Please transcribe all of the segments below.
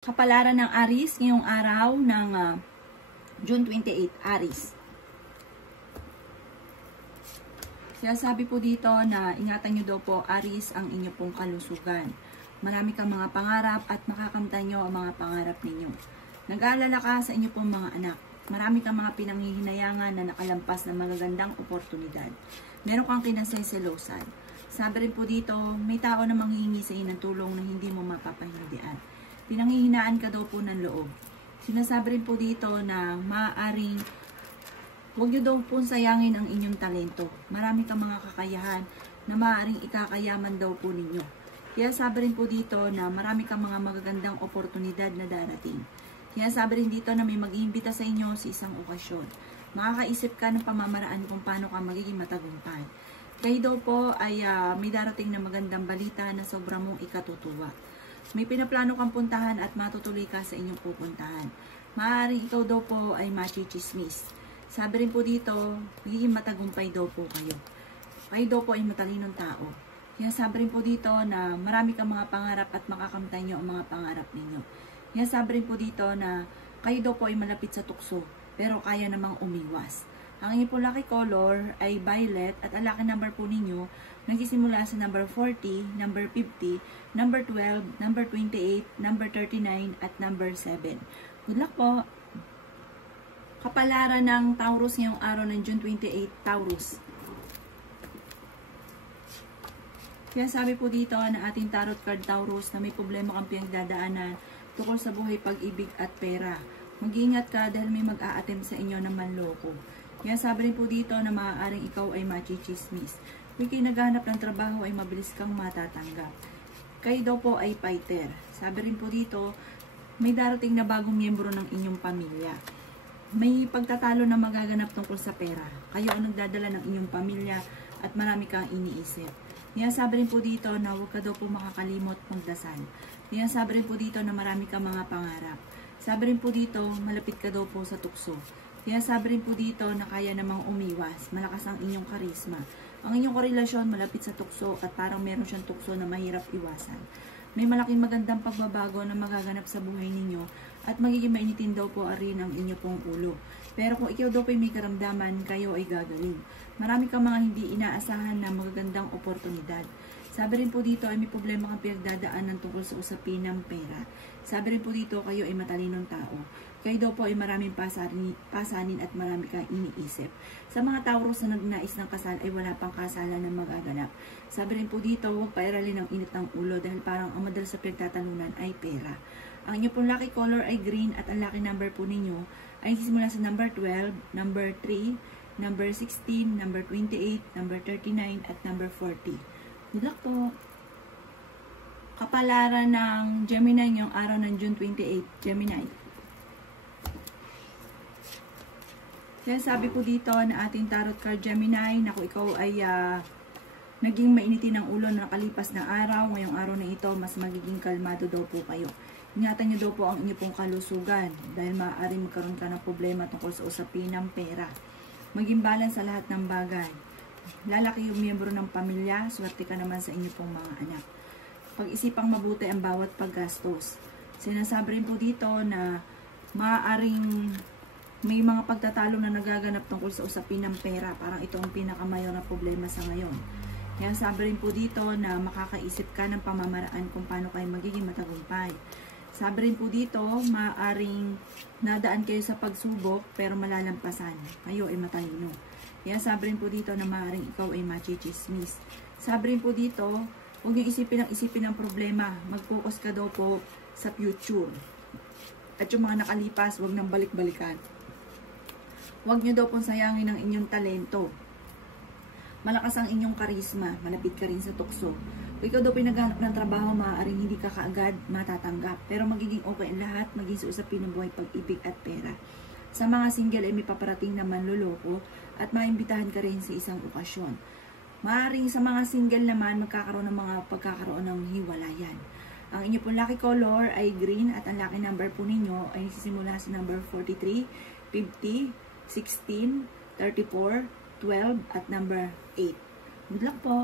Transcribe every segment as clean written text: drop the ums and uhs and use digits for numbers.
Kapalaran ng Aries ngayong araw ng June 28, Aries. Kaya sabi po dito na ingatan nyo daw po, Aries, ang inyo pong kalusugan. Marami kang mga pangarap at makakamtan nyo ang mga pangarap ninyo. Nag-aalala ka sa inyo pong mga anak. Marami kang mga pinanghihinayangan na nakalampas na magagandang oportunidad. Meron kang kinasayselosan. Sabi rin po dito, may tao na manghihingi sa inyo ng tulong na hindi mo mapapahindian. Pinanghihinaan ka daw po ng loob. Sinasabi rin po dito na maaaring huwag nyo daw po sayangin ang inyong talento. Marami kang mga kakayahan na maaaring ikakayaman daw po ninyo. Kaya sabi rin po dito na marami kang mga magagandang oportunidad na darating. Kaya sabi rin dito na may mag-iimbita sa inyo sa isang okasyon. Makakaisip ka ng pamamaraan kung paano ka magiging matagumpay. Kayo daw po ay may darating na magandang balita na sobrang mong ikatutuwa. May pinaplano kang puntahan at matutuloy ka sa inyong pupuntahan. Maaaring ikaw daw po ay machichismis. Sabi rin po dito, magiging matagumpay daw po kayo. Kayo daw po ay matalinong tao. Kaya sabi rin po dito na marami kang mga pangarap at makakamtan nyo ang mga pangarap ninyo. Kaya sabi rin po dito na kayo daw po ay malapit sa tukso, pero kaya namang umiwas. Ang inyong po lucky color ay violet at ang lucky number po ninyo nagsisimula sa number 40, number 50, number 12, number 28, number 39, at number 7. Good luck po! Kapalaran ng Taurus ngayong araw ng June 28, Taurus. Kaya sabi po dito na ating tarot card Taurus na may problema kang pinagdadaanan tungkol sa buhay, pag-ibig at pera. Mag-iingat ka dahil may mag-a-attempt sa inyo na manloko. Kaya sabi rin po dito na maaaring ikaw ay machichismis. Kung kayo naghahanap ng trabaho ay mabilis kang matatanggap. Kayo daw po ay fighter. Sabi rin po dito, may darating na bagong miyembro ng inyong pamilya. May pagtatalo na magaganap tungkol sa pera. Kayo ang nagdadala ng inyong pamilya at marami kang iniisip. Kaya sabi rin po dito na huwag ka daw po makakalimot magdasal. Kaya sabi rin po dito na marami kang mga pangarap. Sabi rin po dito, malapit ka daw po sa tukso. Kaya sabi rin po dito na kaya namang umiwas, malakas ang inyong karisma. Ang inyong korelasyon malapit sa tukso at parang meron siyang tukso na mahirap iwasan. May malaking magandang pagbabago na magaganap sa buhay ninyo at magiging mainitin daw po rin ang inyo pong ulo. Pero kung ikaw daw po may karamdaman, kayo ay gagaling. Marami kang mga hindi inaasahan na magagandang oportunidad. Sabi rin po dito ay may problema kang pinagdadaanan tungkol sa usapin ng pera. Sabi rin po dito kayo ay matalinong tao. Kayo daw po ay maraming pasanin at marami kang iniisip. Sa mga Taurus na nagnais ng kasal ay wala pang kasalan na magaganap. Sabi rin po dito, huwag pairalin ang init ng ulo dahil parang ang madalas sa pinagtatalunan ay pera. Ang inyo pong lucky color ay green at ang lucky number po ninyo ay simula sa number 12, number 3, number 16, number 28, number 39, at number 40. Good luck po! Kapalaran ng Gemini ngayong araw ng June 28, Gemini. Kaya sabi po dito na ating tarot card Gemini, na kung ikaw ay naging mainitin ng ulo na nakalipas na araw, ngayong araw na ito, mas magiging kalmado daw po kayo. Ingatan nyo daw po ang inyo pong kalusugan dahil maaaring magkaroon ka ng problema tungkol sa usapin ng pera. Maging balance sa lahat ng bagay. Lalaki yung miyembro ng pamilya, swerte ka naman sa inyo pong mga anak. Pag-isipang mabuti ang bawat paggastos. Sinasabi rin po dito na maaaring may mga pagtatalo na nagaganap tungkol sa usapin ng pera. Parang ito ang pinakamayor na problema sa ngayon. Kaya sabi rin po dito na makakaisip ka ng pamamaraan kung paano kayo magiging matagumpay. Sabi rin po dito, maaaring nadaan kayo sa pagsubok pero malalampasan. Kayo ay matalino. Kaya sabi rin po dito na maaaring ikaw ay machichismis. Sabi rin po dito, huwag niyo isipin ang problema. Mag-focus ka daw po sa future. At yung mga nakalipas, huwag nang balik-balikan. Huwag nyo daw pong sayangin ang inyong talento. Malakas ang inyong karisma, malapit ka rin sa tukso. Kung ikaw daw pinaghanap ng trabaho, maaaring hindi ka kaagad matatanggap. Pero magiging okay ang lahat, maging sa usapin ng buhay, pag-ibig at pera. Sa mga single ay may paparating na manloloko at maimbitahan ka rin sa isang okasyon. Maaaring sa mga single naman, magkakaroon ng mga pagkakaroon ng hiwalayan. Ang inyo pong lucky color ay green at ang lucky number po ninyo ay sisimula sa number 43, 50, 16, 34, 12, at number 8. Good luck po!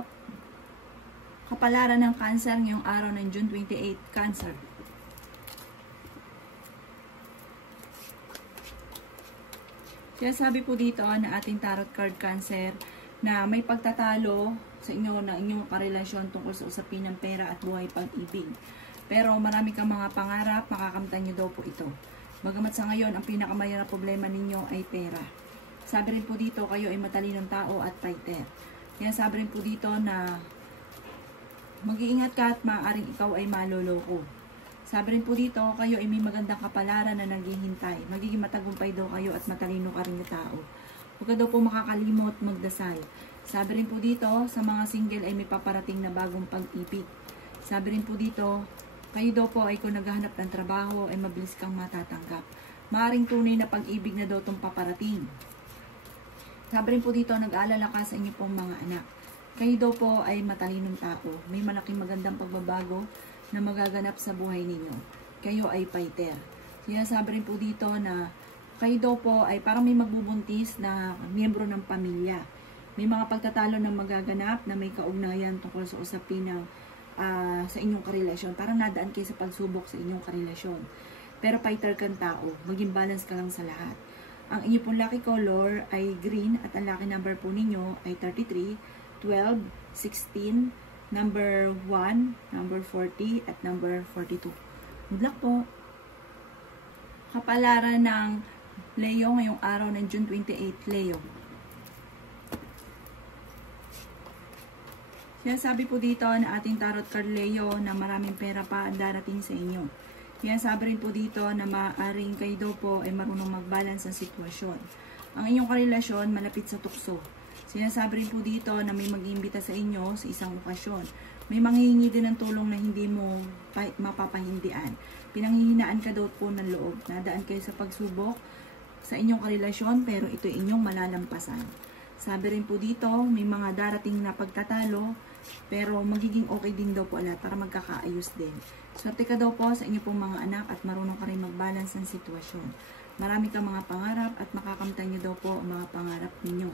Kapalaran ng Cancer ngayong araw ng June 28, Cancer. Kaya sabi po dito na ating tarot card Cancer na may pagtatalo sa inyo na inyong karelasyon tungkol sa usapin ng pera at buhay pag-ibig. Pero marami kang mga pangarap, makakamtan nyo daw po ito. Bagamat sa ngayon, ang pinakamayang problema ninyo ay pera. Sabi rin po dito, kayo ay matalinong tao at fighter. Kaya sabi rin po dito na mag-iingat ka at maaaring ikaw ay maloloko. Sabi rin po dito, kayo ay may magandang kapalaran na naghihintay. Magiging matagumpay daw kayo at matalino ka rin na tao. Huwag ka daw po makakalimot magdasal. Sabi rin po dito, sa mga single ay may paparating na bagong pag-ibig. Sabi rin po dito, kayo daw po ay kung naghahanap ng trabaho ay mabilis kang matatanggap. Maaring tunay na pag-ibig na daw itong paparating. Sabi rin po dito, nag-aalala ka sa inyo pong mga anak. Kayo daw po ay matalinong tao. May malaking magandang pagbabago na magaganap sa buhay ninyo. Kayo ay fighter. Kaya sabi rin po dito na kayo daw po ay parang may magbubuntis na miyembro ng pamilya. May mga pagtatalo na magaganap na may kaugnayan tungkol sa usapin ng sa inyong karelasyon. Parang nadaan kayo sa pagsubok sa inyong karelasyon. Pero fighter kang tao. Maging balance ka lang sa lahat. Ang inyo pong lucky color ay green at ang lucky number po ninyo ay 33, 12, 16, number 1, number 40, at number 42. Good luck po! Kapalaran ng Leo ngayong araw ng June 28, Leo. Kaya sabi po dito na ating tarot card Leo na maraming pera pa ang darating sa inyo. Kaya sabi rin po dito na maaaring kayo daw po ay marunong mag-balance ang sitwasyon. Ang inyong karelasyon malapit sa tukso. Sinasabi rin po dito na may mag-iimbita sa inyo sa isang okasyon. May manghihingi din ng tulong na hindi mo mapapahindian. Pinanghihinaan ka daw po ng loob. Nadaan kayo sa pagsubok sa inyong karelasyon pero ito inyong malalampasan. Sabi rin po dito, may mga darating na pagtatalo pero magiging okay din daw po lahat para magkakaayos din. Swerte ka daw po sa inyo pong mga anak at marunong ka rin mag-balance ng sitwasyon. Marami kang mga pangarap at makakamtan nyo daw po ang mga pangarap ninyo.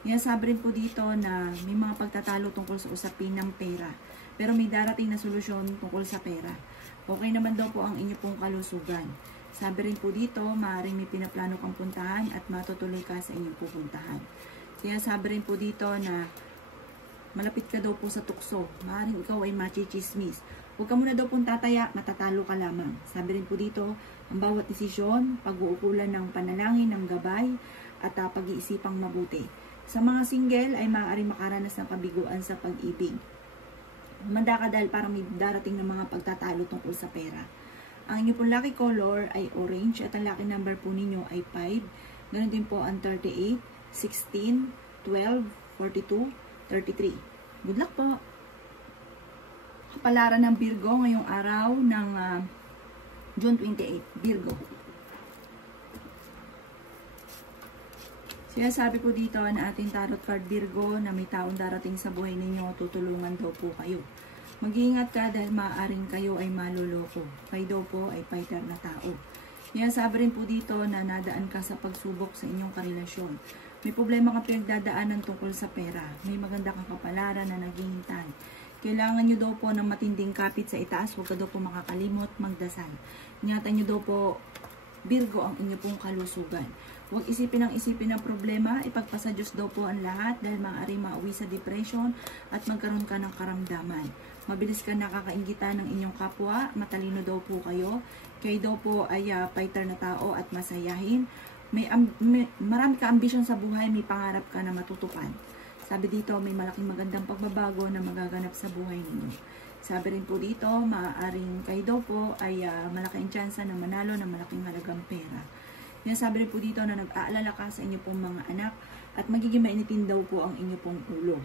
Kaya sabi rin po dito na may mga pagtatalo tungkol sa usapin ng pera. Pero may darating na solusyon tungkol sa pera. Okay naman daw po ang inyo pong kalusugan. Sabi rin po dito, maaaring may pinaplano kang puntahan at matutuloy ka sa inyong pupuntahan. Kaya sabi rin po dito na malapit ka daw po sa tukso. Maaaring ikaw ay machichismis. Huwag ka muna daw pong tataya, matatalo ka lamang. Sabi rin po dito, ang bawat desisyon, pag-uukulan ng panalangin, ng gabay, at pag-iisipang mabuti. Sa mga single ay maaaring makaranas ng kabiguan sa pag-ibig. Manda ka dahil parang may darating ng mga pagtatalo tungkol sa pera. Ang inyo pong lucky color ay orange at ang lucky number po ninyo ay 5. Ganon din po ang 38, 16, 12, 42, 33. Good luck po! Kapalaran ng Virgo ngayong araw ng June 28, Virgo. Kaya sabi po dito na ating tarot card Virgo na may taong darating sa buhay ninyo, tutulungan daw po kayo. Mag-iingat ka dahil maaaring kayo ay maloloko. Kayo daw po ay fighter na tao. Kaya sabi rin po dito na nadaan ka sa pagsubok sa inyong karelasyon. May problema ka pinagdadaanan tungkol sa pera. May maganda kang kapalaran na naghihintay. Kailangan nyo daw po ng matinding kapit sa itaas. Huwag ka daw po makakalimot magdasal. Ingatan nyo daw po Virgo ang inyo pong kalusugan. Huwag isipin ng problema, ipagpasa Diyos daw po ang lahat dahil maaari mauwi sa depression at magkaroon ka ng karamdaman. Mabilis ka nakakainggitan ng inyong kapwa, matalino daw po kayo. Kayo daw po ay fighter na tao at masayahin. Marami ka ambisyon sa buhay, may pangarap ka na matutupad. Sabi dito, may malaking magandang pagbabago na magaganap sa buhay ninyo. Sabi rin po dito, maaaring kayo daw po ay malaking tsansa na manalo ng malaking halagang pera. Yan sabi rin po dito na nag-aalala ka sa inyo pong mga anak at magiging mainitin daw po ang inyo pong ulo.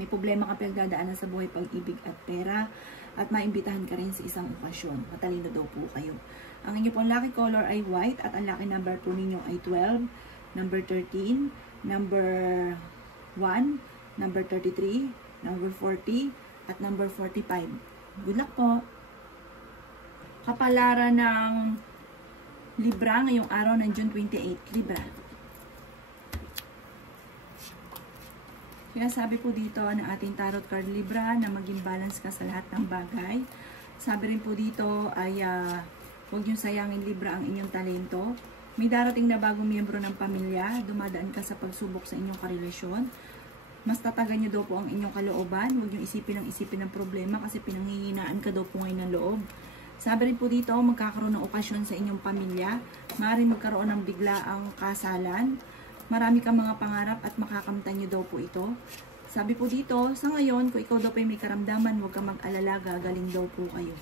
May problema ka pinagdadaanan sa buhay, pag-ibig at pera at maimbitahan ka rin sa isang okasyon. Matalino daw po kayo. Ang inyo pong lucky color ay white at ang lucky number po ninyo ay 12, number 13, number 1, number 33, number 40, at number 45. Good luck po! Kapalaran ng Libra ngayong araw ng June 28, Libra. Kaya sabi po dito ng ating tarot card Libra na maging balance ka sa lahat ng bagay. Sabi rin po dito ay huwag niyong sayangin Libra ang inyong talento. May darating na bagong miyembro ng pamilya, dumadaan ka sa pagsubok sa inyong karelasyon. Mas tatagan nyo daw po ang inyong kalooban. Huwag nyo isipin ng problema kasi pinanghihinaan ka daw po ngayon ng loob. Sabi rin po dito, magkakaroon ng okasyon sa inyong pamilya. Maaaring magkaroon ng biglaang kasalan. Marami kang mga pangarap at makakamtan nyo daw po ito. Sabi po dito, sa ngayon, kung ikaw daw po may karamdaman, huwag kang mag-alala, gagaling daw po kayo.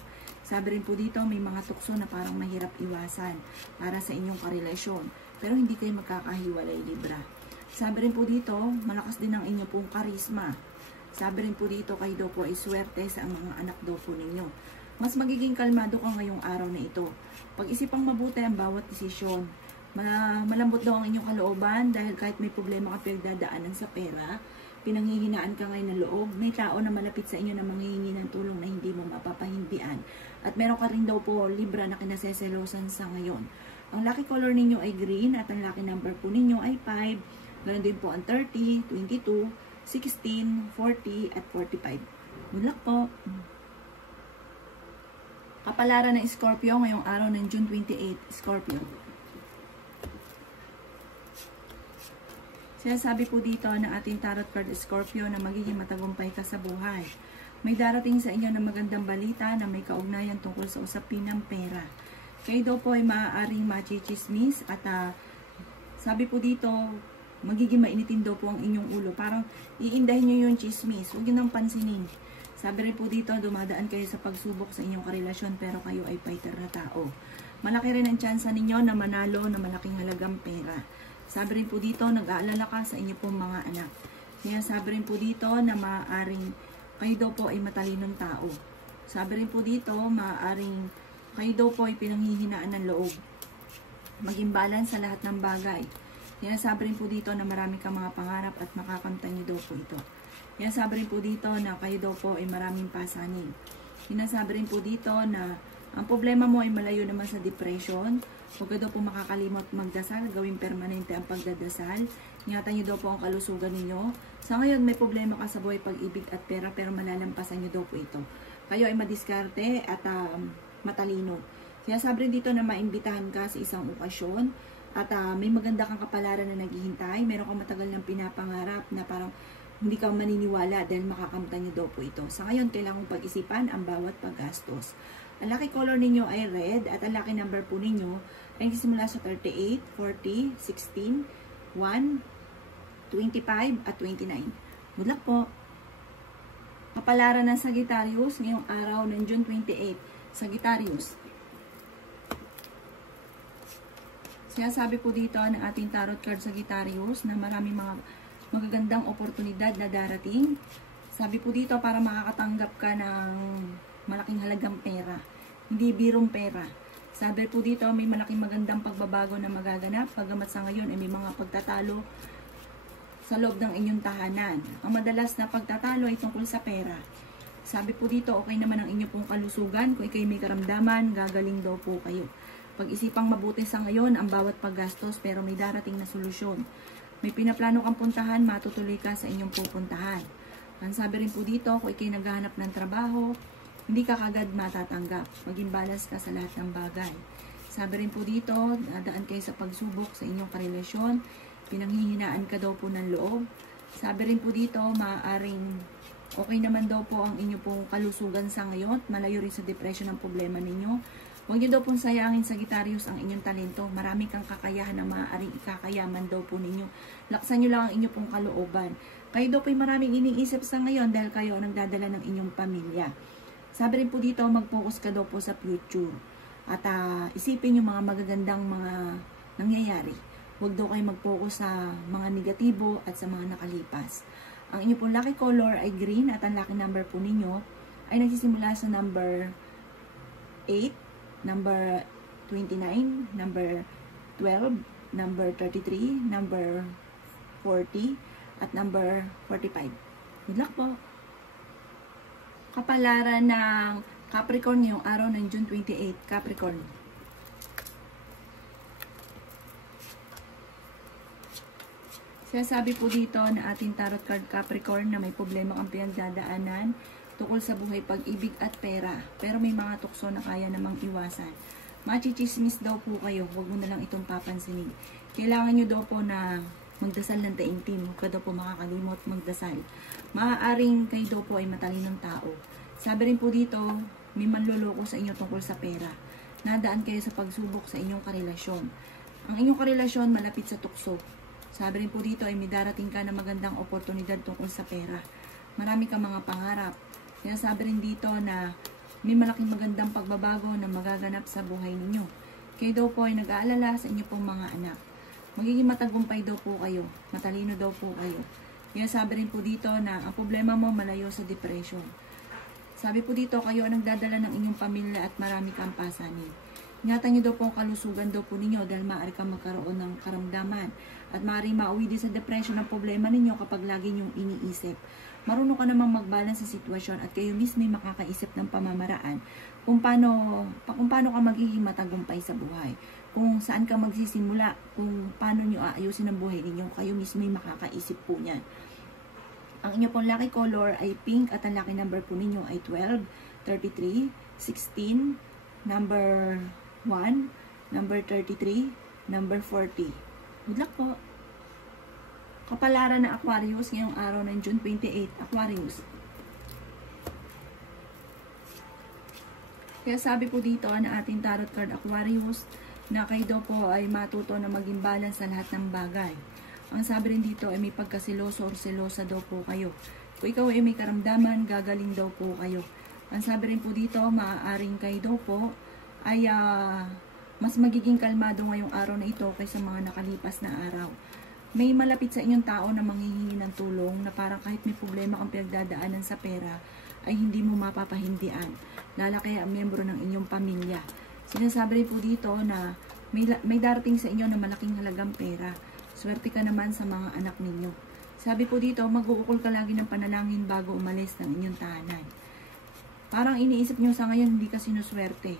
Sabi rin po dito, may mga tukso na parang mahirap iwasan para sa inyong karelasyon. Pero hindi kayo magkakahiwalay, Libra. Sabi rin po dito, malakas din ang inyong pong karisma. Sabi rin po dito, kayo daw po ay swerte sa mga anak daw po ninyo. Mas magiging kalmado ka ngayong araw na ito. Pag-isipang mabuti ang bawat desisyon. Malambot daw ang inyong kalooban dahil kahit may problema ka pinagdadaanan sa pera, pinanghihinaan ka ngayon ng loob, may tao na malapit sa inyo na manghihingi ng tulong na hindi mo mapapahindian. At meron ka rin daw po, Libra, na kinaseselosan sa ngayon. Ang lucky color ninyo ay green at ang lucky number po ninyo ay 5. Ganon din po ang 30, 22, 16, 40 at 45. Good luck po! Kapalaran ng Scorpio ngayong araw ng June 28, Scorpio. Sinasabi po dito ng ating tarot card Scorpio na magiging matagumpay ka sa buhay. May darating sa inyo na magandang balita na may kaugnayan tungkol sa usapin ng pera. Kayo daw po ay maaaring machichismis at sabi po dito, magiging mainitin daw po ang inyong ulo. Parang iindahin nyo yung chismis. Huwag nyo nang pansinin. Sabi rin po dito, dumadaan kayo sa pagsubok sa inyong karelasyon pero kayo ay fighter na tao. Malaki rin ang tsansa ninyo na manalo na malaking halagang pera. Sabi rin po dito, nag-aalala ka sa inyo pong mga anak. Kaya sabi rin po dito na maaaring kayo daw po ay matalinong tao. Sabi rin po dito, maaaring kayo daw po ay pinanghihinaan ng loob. Maging balance sa lahat ng bagay. Kaya sabi rin po dito na marami kang mga pangarap at makakamtan niyo daw po ito. Kaya sabi rin po dito na kayo daw po ay maraming pasanin. Sinasabi rin po dito na ang problema mo ay malayo naman sa depression. Huwag ka daw po makakalimot magdasal, gawing permanente ang pagdadasal. Ingatan niyo daw po ang kalusugan ninyo. Sa ngayon may problema ka sa buhay, pag-ibig at pera pero malalampasan niyo daw po ito. Kayo ay madiskarte at matalino. Kaya sabi rin dito na maimbitahan ka sa isang okasyon at may maganda kang kapalaran na naghihintay. Meron kang matagal ng pinapangarap na parang hindi ka maniniwala dahil makakamtan niyo daw po ito. Sa ngayon, kailangang pag-isipan ang bawat paggastos. Ang lucky color ninyo ay red at ang lucky number po ninyo ay nagsisimula sa 38, 40, 16, 1, 25 at 29. Good luck po! Kapalaran ng Sagittarius ngayong araw ng June 28. Sagittarius. Sinasabi po dito ng ating tarot card Sagittarius na maraming mga magagandang oportunidad na darating. Sabi po dito para makakatanggap ka ng malaking halagang pera. Hindi birong pera. Sabi po dito may malaking magandang pagbabago na magaganap. Pagamat sa ngayon ay may mga pagtatalo sa loob ng inyong tahanan. Ang madalas na pagtatalo ay tungkol sa pera. Sabi po dito okay naman ang inyong pong kalusugan. Kung ikay may karamdaman, gagaling daw po kayo. Pag-isipang mabuti sa ngayon ang bawat paggastos pero may darating na solusyon. May pinaplano kang puntahan, matutuloy ka sa inyong pupuntahan. Ang sabi rin po dito, kung ikay naghahanap ng trabaho, hindi ka kagad matatanggap. Maging balance ka sa lahat ng bagay. Sabi rin po dito, dadaan kayo sa pagsubok sa inyong karelasyon, pinanghihinaan ka daw po ng loob. Sabi rin po dito, maaaring okay naman daw po ang inyong pong kalusugan sa ngayon, malayo rin sa depression ang problema ninyo. Huwag niyo daw pong sayangin Sagittarius ang inyong talento. Marami kang kakayahan na maaaring ikakayaman daw po ninyo. Laksan niyo lang ang inyong pong kalooban. Kayo daw po ay maraming iniisip sa ngayon dahil kayo ang nagdadala ng inyong pamilya. Sabi rin po dito, mag-focus ka daw po sa future. At isipin yung mga magagandang mga nangyayari. Huwag daw kayo mag-focus sa mga negatibo at sa mga nakalipas. Ang inyong pong lucky color ay green at ang lucky number po ninyo ay nagsisimula sa number 8, number 29, number 12, number 33, number 40, at number 45. Good luck po! Kapalaran ng Capricorn ngayong araw ng June 28, Capricorn. Sinasabi po dito na ating tarot card Capricorn na may problema kang pinagdadaanan tungkol sa buhay, pag-ibig at pera. Pero may mga tukso na kaya namang iwasan. Machichismis daw po kayo, huwag mo na lang itong papansinin. Kailangan nyo daw po na magdasal ng taimtim. Huwag ka daw po makakalimot magdasal. Maaaring kayo daw po ay matalinong tao. Sabi rin po dito, may manloloko sa inyo tungkol sa pera. Nadaan kayo sa pagsubok sa inyong karelasyon. Ang inyong karelasyon malapit sa tukso. Sabi rin po dito ay may darating ka na magandang oportunidad tungkol sa pera. Marami kang mga pangarap. Kaya sabi rin dito na may malaking magandang pagbabago na magaganap sa buhay ninyo. Kayo daw po ay nag-aalala sa inyo pong mga anak. Magiging matagumpay daw po kayo. Matalino daw po kayo. Kaya sabi rin po dito na ang problema mo malayo sa depression. Sabi po dito, kayo ang nagdadala ng inyong pamilya at marami kang pasanin. Ingatan nyo daw po ang kalusugan daw po ninyo dahil maaari kang magkaroon ng karamdaman. At maaari mauwi din sa depression ang problema ninyo kapag lagi nyong iniisip. Marunong ka namang mag-balance sa sitwasyon at kayo mismo makakaisip ng pamamaraan kung paano ka magiging matagumpay sa buhay. Kung saan ka magsisimula, kung paano nyo aayusin ang buhay ninyo, kayo mismo makakaisip po niyan. Ang inyo pong lucky color ay pink at ang lucky number po ninyo ay 12, 33, 16, number 1, number 33, number 40. Good luck po! Kapalaran ng Aquarius ngayong araw ng June 28, Aquarius. Kaya sabi po dito na ating tarot card Aquarius na kayo daw po ay matuto na maging balance sa lahat ng bagay. Ang sabi rin dito ay may pagkasiloso o selosa daw po kayo. Kung ikaw ay may karamdaman, gagaling daw po kayo. Ang sabi rin po dito, maaaring kayo daw po ay mas magiging kalmado ngayong araw na ito kaysa mga nakalipas na araw. May malapit sa inyong tao na manghihingi ng tulong na parang kahit may problema kang pinagdadaanan sa pera ay hindi mo mapapahindian. Lalaki ang miyembro ng inyong pamilya. Sinasabi rin po dito na may darating sa inyo na malaking halagang pera. Swerte ka naman sa mga anak ninyo. Sabi po dito, mag-uukol ka lagi ng panalangin bago umalis ng inyong tahanan. Parang iniisip nyo sa ngayon, hindi ka sinuswerte.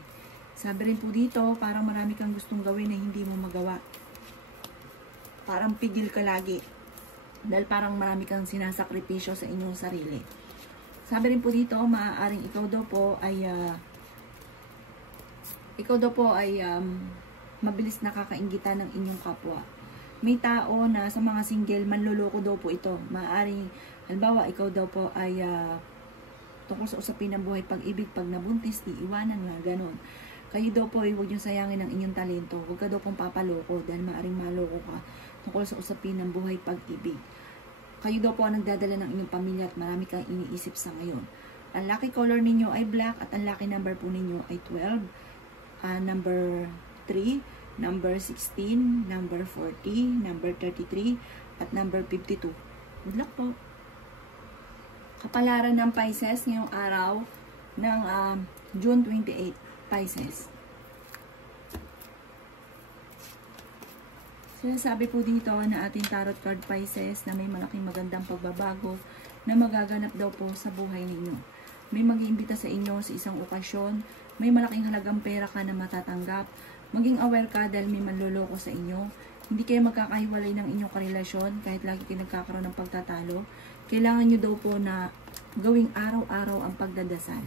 Sabi rin po dito, parang marami kang gustong gawin na hindi mo magawa. Parang pigil ka lagi. Dahil parang marami kang sinasakripisyo sa inyong sarili. Sabi rin po dito, maaaring ikaw daw po ay mabilis nakakainggitan ng inyong kapwa. May tao na sa mga single, manloloko daw po ito. Maaaring, halimbawa, ikaw daw po ay tungkol sa usapin ng buhay, pag-ibig, pag nabuntis, di iwanan nga, ganon. Kayo daw po ay huwag niyong sayangin ang inyong talento. Huwag ka daw pong papaloko dahil maaaring maloko ka tungkol sa usapin ng buhay, pag-ibig. Kayo daw po ang nagdadala ng inyong pamilya at marami kang iniisip sa ngayon. Ang lucky color ninyo ay black at ang lucky number po ninyo ay 12, number 3, number 16, number 40, number 33, at number 52. Good luck po! Kapalaran ng Pisces ngayong araw ng June 28, Pisces. Sinasabi po dito na ating tarot card Pisces na may malaking magandang pagbabago na magaganap daw po sa buhay ninyo. May mag-iimbita sa inyo sa isang okasyon, may malaking halagang pera ka na matatanggap. Maging aware ka dahil may manloloko sa inyo. Hindi kayo magkakahiwalay ng inyong karelasyon kahit lagi kayo nagkakaroon ng pagtatalo. Kailangan nyo daw po na gawing araw-araw ang pagdadasal.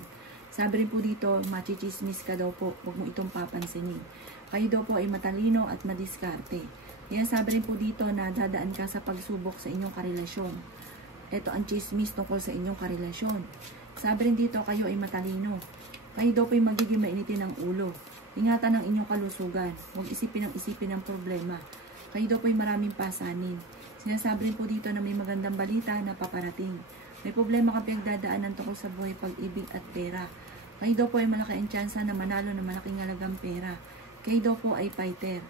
Sabi rin po dito, machichismis ka daw po. Huwag mo itong papansinin. Kayo daw po ay matalino at madiskarte. Kaya sabi rin po dito na dadaan ka sa pagsubok sa inyong karelasyon. Ito ang chismis tungkol sa inyong karelasyon. Sabi rin dito, kayo ay matalino. Kayo daw po ay magiging mainitin ng ulo. Ingatan ang inyong kalusugan. Huwag isipin ng problema. Kayo daw po ay maraming pasanin. Sinasabi rin po dito na may magandang balita na paparating. May problema kang pinagdadaanan tungkol sa buhay, pag-ibig at pera. Kayo daw po ay malaki ang tsansa na manalo ng malaking halagang pera. Kayo daw po ay fighter.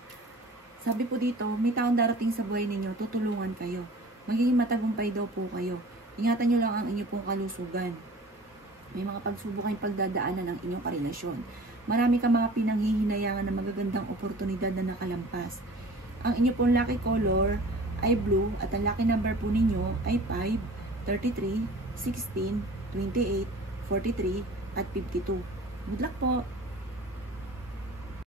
Sabi po dito, may taong darating sa buhay ninyo, tutulungan kayo. Magiging matagumpay daw po kayo. Ingatan nyo lang ang inyong pong kalusugan. May mga pagsubok kayong pagdadaanan ng inyong karelasyon. Marami kang mga pinanghihinayangan na magagandang oportunidad na nakalampas. Ang inyong pong lucky color ay blue at ang lucky number po ninyo ay 5, 33, 16, 28, 43 at 52. Good luck po!